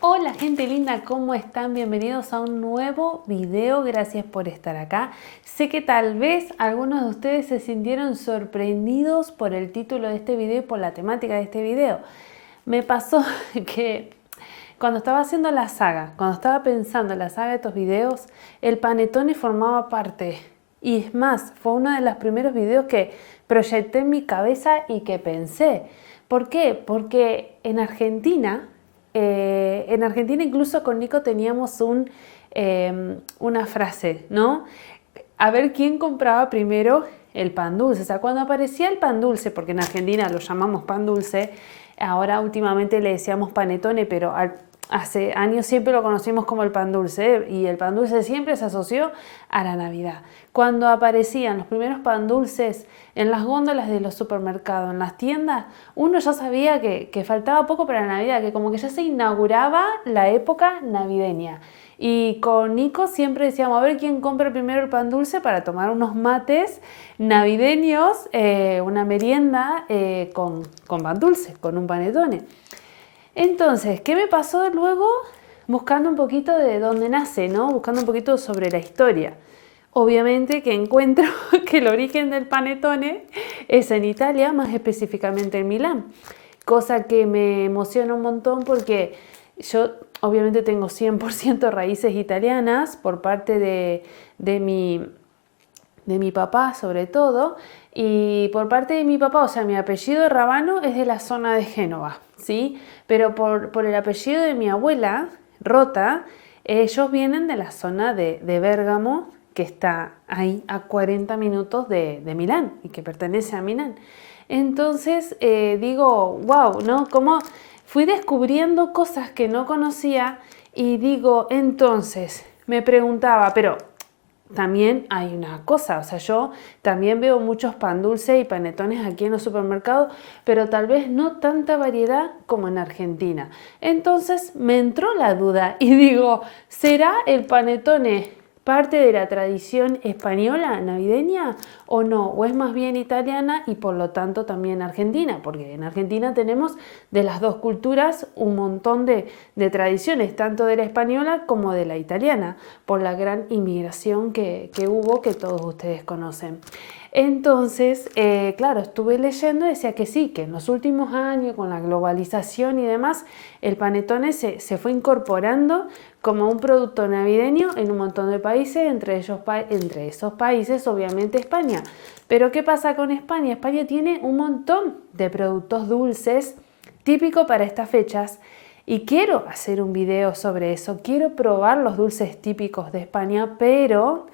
Hola gente linda, ¿cómo están? Bienvenidos a un nuevo video, gracias por estar acá. Sé que tal vez algunos de ustedes se sintieron sorprendidos por el título de este video y por la temática de este video. Me pasó que cuando estaba haciendo la saga, cuando estaba pensando en la saga de estos videos, el panettone formaba parte. Y es más, fue uno de los primeros videos que proyecté en mi cabeza y que pensé. ¿Por qué? Porque en Argentina incluso con Nico teníamos una frase, ¿no? A ver quién compraba primero el pan dulce. O sea, cuando aparecía el pan dulce, porque en Argentina lo llamamos pan dulce, ahora últimamente le decíamos panettone, pero hace años siempre lo conocimos como el pan dulce, ¿eh? Y el pan dulce siempre se asoció a la Navidad. Cuando aparecían los primeros pan dulces en las góndolas de los supermercados, en las tiendas, uno ya sabía que faltaba poco para la Navidad, que como que ya se inauguraba la época navideña. Y con Nico siempre decíamos, a ver quién compra primero el pan dulce para tomar unos mates navideños, una merienda con pan dulce, con un panettone. Entonces, ¿qué me pasó luego? Buscando un poquito de dónde nace, ¿no? Buscando un poquito sobre la historia. Obviamente que encuentro que el origen del panettone es en Italia, más específicamente en Milán. Cosa que me emociona un montón porque yo obviamente tengo 100% raíces italianas por parte de mi papá sobre todo, y por parte de mi papá, o sea, mi apellido Rabano es de la zona de Génova, ¿sí? Pero por el apellido de mi abuela, Rota, ellos vienen de la zona de Bérgamo, que está ahí a 40 minutos de Milán y que pertenece a Milán. Entonces digo, wow, ¿no? Como fui descubriendo cosas que no conocía y digo, entonces me preguntaba, pero también hay una cosa, o sea, yo también veo muchos pan dulce y panetones aquí en los supermercados, pero tal vez no tanta variedad como en Argentina. Entonces me entró la duda y digo, ¿será el panetone parte de la tradición española navideña o no? ¿O es más bien italiana y por lo tanto también argentina? Porque en Argentina tenemos de las dos culturas un montón de tradiciones, tanto de la española como de la italiana, por la gran inmigración que hubo, que todos ustedes conocen. Entonces, claro, estuve leyendo y decía que sí, que en los últimos años, con la globalización y demás, el panettone se fue incorporando como un producto navideño en un montón de países, entre esos países obviamente España. Pero ¿qué pasa con España? España tiene un montón de productos dulces típicos para estas fechas y quiero hacer un video sobre eso, quiero probar los dulces típicos de España, pero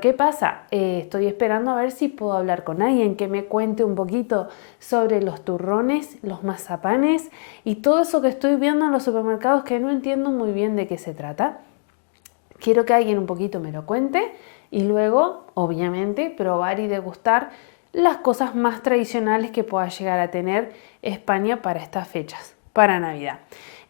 ¿qué pasa? Estoy esperando a ver si puedo hablar con alguien que me cuente un poquito sobre los turrones, los mazapanes y todo eso que estoy viendo en los supermercados que no entiendo muy bien de qué se trata. Quiero que alguien un poquito me lo cuente y luego, obviamente, probar y degustar las cosas más tradicionales que pueda llegar a tener España para estas fechas, para Navidad.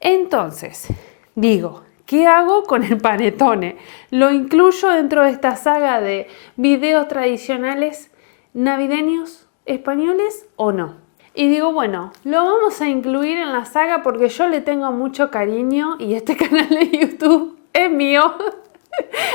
Entonces, digo, ¿qué hago con el panettone? ¿Lo incluyo dentro de esta saga de videos tradicionales navideños españoles o no? Y digo, bueno, lo vamos a incluir en la saga porque yo le tengo mucho cariño y este canal de YouTube es mío.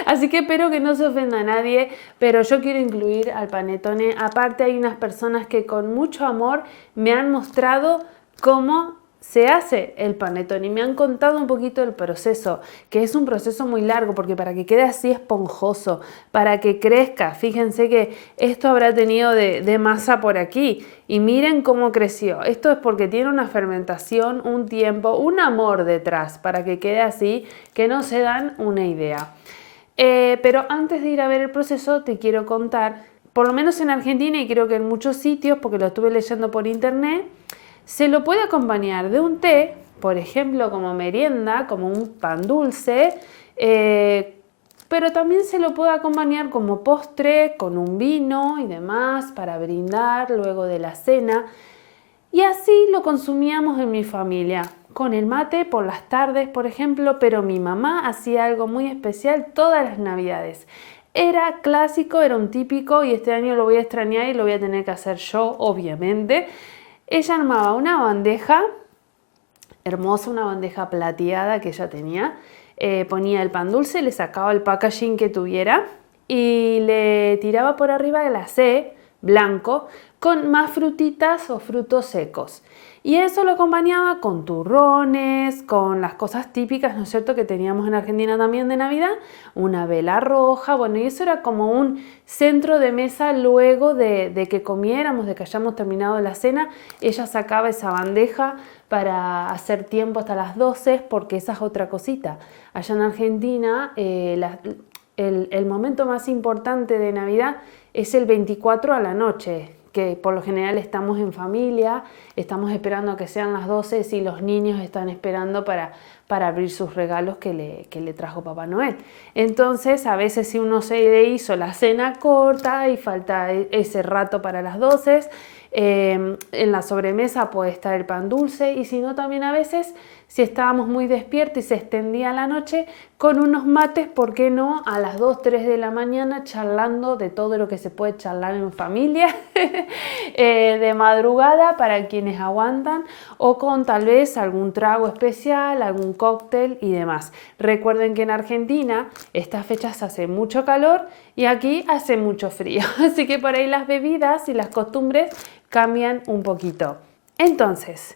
Así que espero que no se ofenda a nadie, pero yo quiero incluir al panettone. Aparte hay unas personas que con mucho amor me han mostrado cómo se hace el panettone y me han contado un poquito el proceso, que es un proceso muy largo porque para que quede así esponjoso, para que crezca, fíjense que esto habrá tenido de masa por aquí y miren cómo creció. Esto es porque tiene una fermentación, un tiempo, un amor detrás para que quede así, que no se dan una idea. Pero antes de ir a ver el proceso te quiero contar, por lo menos en Argentina y creo que en muchos sitios, porque lo estuve leyendo por internet, se lo puede acompañar de un té, por ejemplo como merienda, como un pan dulce, pero también se lo puede acompañar como postre, con un vino y demás, para brindar luego de la cena. Y así lo consumíamos en mi familia, con el mate por las tardes, por ejemplo, pero mi mamá hacía algo muy especial todas las navidades. Era clásico, era un típico y este año lo voy a extrañar y lo voy a tener que hacer yo, obviamente. Ella armaba una bandeja hermosa, una bandeja plateada que ella tenía. Ponía el pan dulce, le sacaba el packaging que tuviera y le tiraba por arriba glacé blanco con más frutitas o frutos secos. Y eso lo acompañaba con turrones, con las cosas típicas, ¿no es cierto?, que teníamos en Argentina también de Navidad, una vela roja, bueno, y eso era como un centro de mesa luego de que comiéramos, de que hayamos terminado la cena. Ella sacaba esa bandeja para hacer tiempo hasta las 12, porque esa es otra cosita. Allá en Argentina, el momento más importante de Navidad es el 24 a la noche, que por lo general estamos en familia, estamos esperando a que sean las 12 y los niños están esperando para abrir sus regalos que le trajo Papá Noel. Entonces, a veces si uno se le hizo la cena corta y falta ese rato para las 12, en la sobremesa puede estar el pan dulce, y si no, también a veces, si estábamos muy despiertos y se extendía la noche, con unos mates, ¿por qué no?, a las 2, 3 de la mañana, charlando de todo lo que se puede charlar en familia, de madrugada para quienes aguantan, o con tal vez algún trago especial, algún cóctel y demás. Recuerden que en Argentina estas fechas hace mucho calor y aquí hace mucho frío, así que por ahí las bebidas y las costumbres cambian un poquito. Entonces,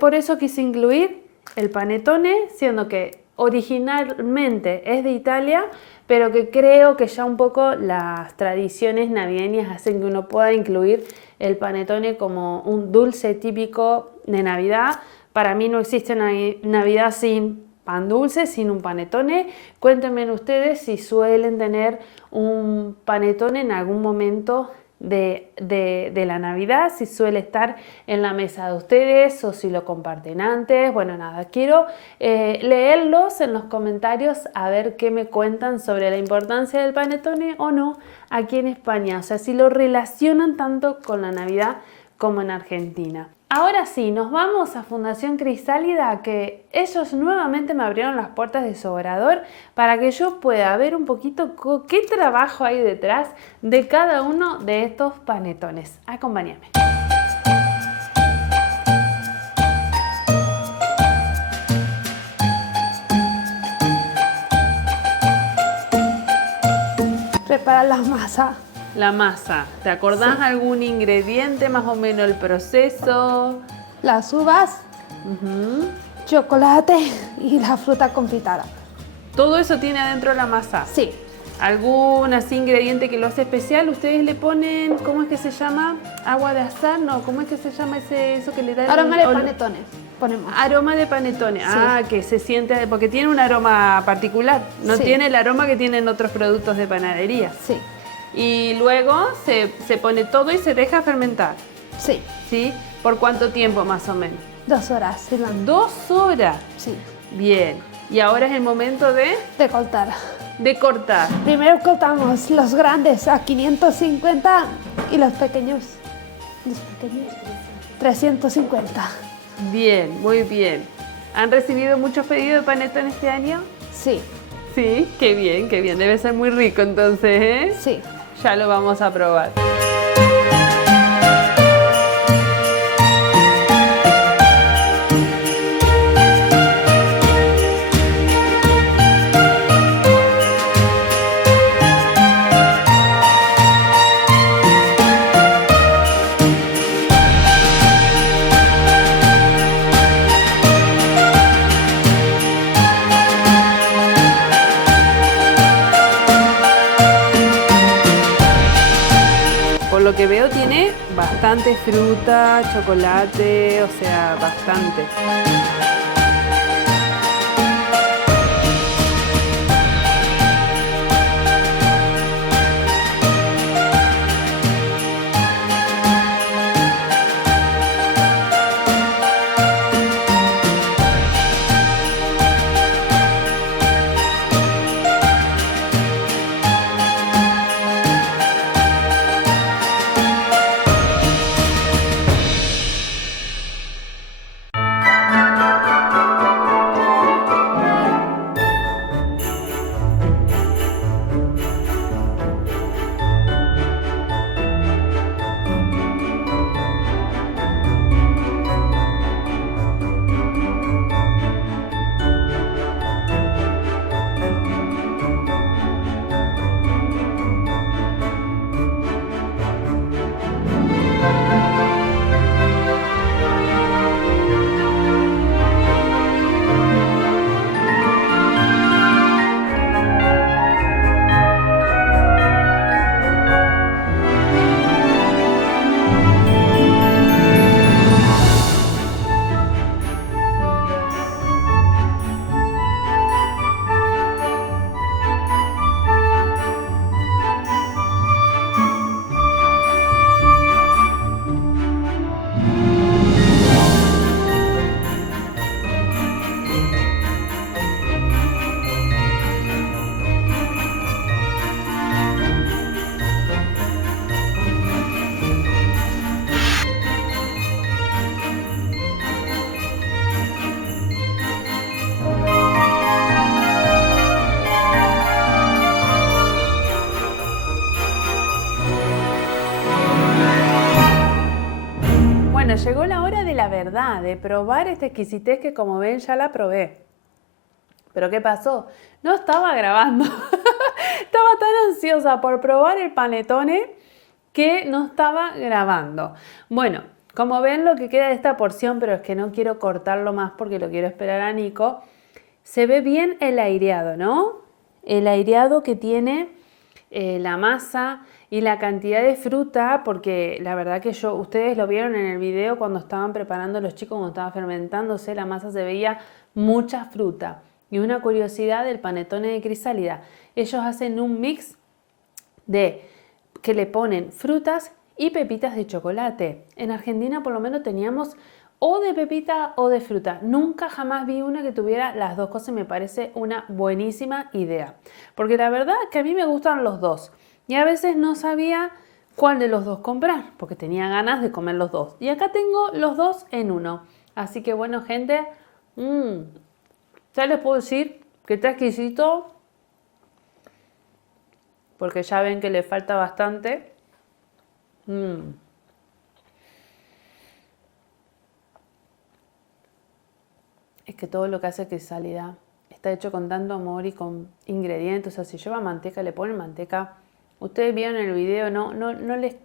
por eso quise incluir el panettone, siendo que originalmente es de Italia, pero que creo que ya un poco las tradiciones navideñas hacen que uno pueda incluir el panettone como un dulce típico de Navidad. Para mí no existe Navidad sin pan dulce, sin un panettone. Cuéntenme ustedes si suelen tener un panettone en algún momento de la Navidad, si suele estar en la mesa de ustedes o si lo comparten antes. Bueno, nada, quiero leerlos en los comentarios a ver qué me cuentan sobre la importancia del panettone o no aquí en España, o sea, si lo relacionan tanto con la Navidad como en Argentina. Ahora sí, nos vamos a Fundación Crisálida, que ellos nuevamente me abrieron las puertas de su obrador para que yo pueda ver un poquito qué trabajo hay detrás de cada uno de estos panetones. Acompáñame. Preparar la masa. La masa, ¿te acordás algún ingrediente, más o menos el proceso? Las uvas, chocolate y la fruta confitada. ¿Todo eso tiene adentro la masa? Sí. ¿Algún así ingrediente que lo hace especial? ¿Ustedes le ponen, cómo es que se llama? ¿Agua de azar? No, ¿cómo es que se llama eso que le da? Aroma de panettone ponemos. Aroma de panettone. Sí. Ah, que se siente, porque tiene un aroma particular. No sí. Tiene el aroma que tienen otros productos de panadería. Sí. Y luego se pone todo y se deja fermentar. Sí. ¿Sí? ¿Por cuánto tiempo más o menos? 2 horas. Sí. 2 horas. Sí. Bien. Y ahora es el momento de cortar. De cortar. Primero cortamos los grandes a 550 y los pequeños 350. Bien, muy bien. ¿Han recibido muchos pedidos de panettone este año? Sí. Sí, qué bien, qué bien. Debe ser muy rico entonces, ¿eh? Sí. Ya lo vamos a probar. Por lo que veo tiene bastante fruta, chocolate, o sea, bastante. verdad, de probar esta exquisitez que como ven ya la probé. Pero ¿qué pasó? No estaba grabando. Estaba tan ansiosa por probar el panettone que no estaba grabando. Bueno, como ven lo que queda de esta porción, pero es que no quiero cortarlo más porque lo quiero esperar a Nico. Se ve bien el aireado, ¿no? El aireado que tiene la masa y la cantidad de fruta, porque la verdad que ustedes lo vieron en el video cuando estaban preparando los chicos, cuando estaba fermentándose, la masa se veía mucha fruta. Y una curiosidad del panettone de Crisálida, ellos hacen un mix de que le ponen frutas y pepitas de chocolate. En Argentina por lo menos teníamos o de pepita o de fruta. Nunca jamás vi una que tuviera las dos cosas y me parece una buenísima idea. Porque la verdad que a mí me gustan los dos. Y a veces no sabía cuál de los dos comprar, porque tenía ganas de comer los dos. Y acá tengo los dos en uno. Así que bueno, gente, ya les puedo decir que está exquisito, porque ya ven que le falta bastante. Es que todo lo que hace Crisálida está hecho con tanto amor y con ingredientes. O sea, si lleva manteca, le ponen manteca. Ustedes vieron el video, no le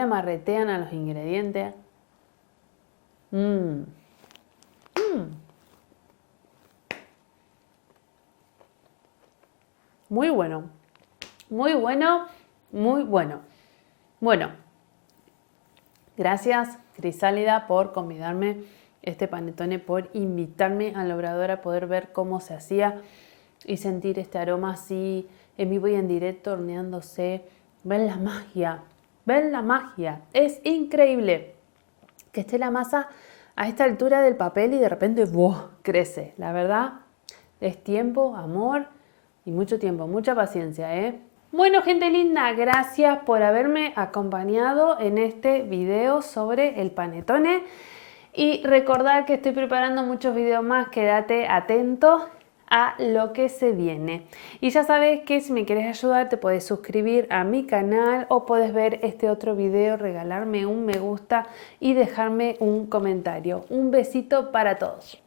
amarretean a los ingredientes. Muy bueno, muy bueno, muy bueno. Bueno, gracias Crisálida por convidarme este panettone, por invitarme al obrador a poder ver cómo se hacía y sentir este aroma así en vivo y en directo horneándose. Ven la magia, ven la magia. Es increíble que esté la masa a esta altura del papel y de repente ¡wow! Crece. La verdad es tiempo, amor y mucho tiempo, mucha paciencia, ¿eh? Bueno, gente linda, gracias por haberme acompañado en este video sobre el panettone. Y recordad que estoy preparando muchos videos más, quédate atento a lo que se viene. Y ya sabes que si me quieres ayudar te puedes suscribir a mi canal o puedes ver este otro video, regalarme un me gusta y dejarme un comentario. Un besito para todos.